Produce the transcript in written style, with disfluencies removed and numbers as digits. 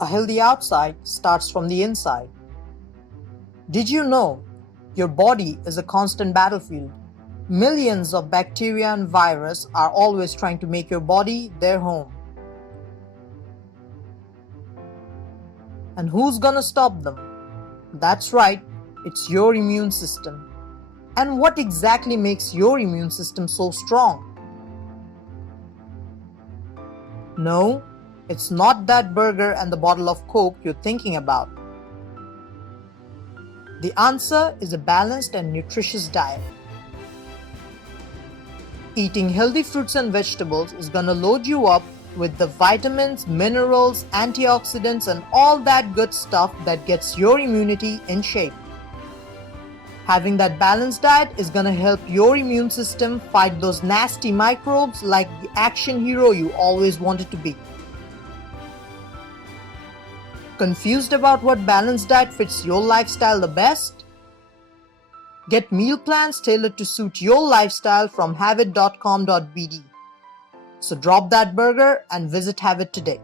A healthy outside starts from the inside. Did you know your body is a constant battlefield? Millions of bacteria and virus are always trying to make your body their home. And who's gonna stop them? That's right, it's your immune system. And what exactly makes your immune system so strong? No, it's not that burger and the bottle of Coke you're thinking about. The answer is a balanced and nutritious diet. Eating healthy fruits and vegetables is gonna load you up with the vitamins, minerals, antioxidants, and all that good stuff that gets your immunity in shape. Having that balanced diet is gonna help your immune system fight those nasty microbes like the action hero you always wanted to be. Confused about what balanced diet fits your lifestyle the best? Get meal plans tailored to suit your lifestyle from haveit.bd. So drop that burger and visit Haveit today.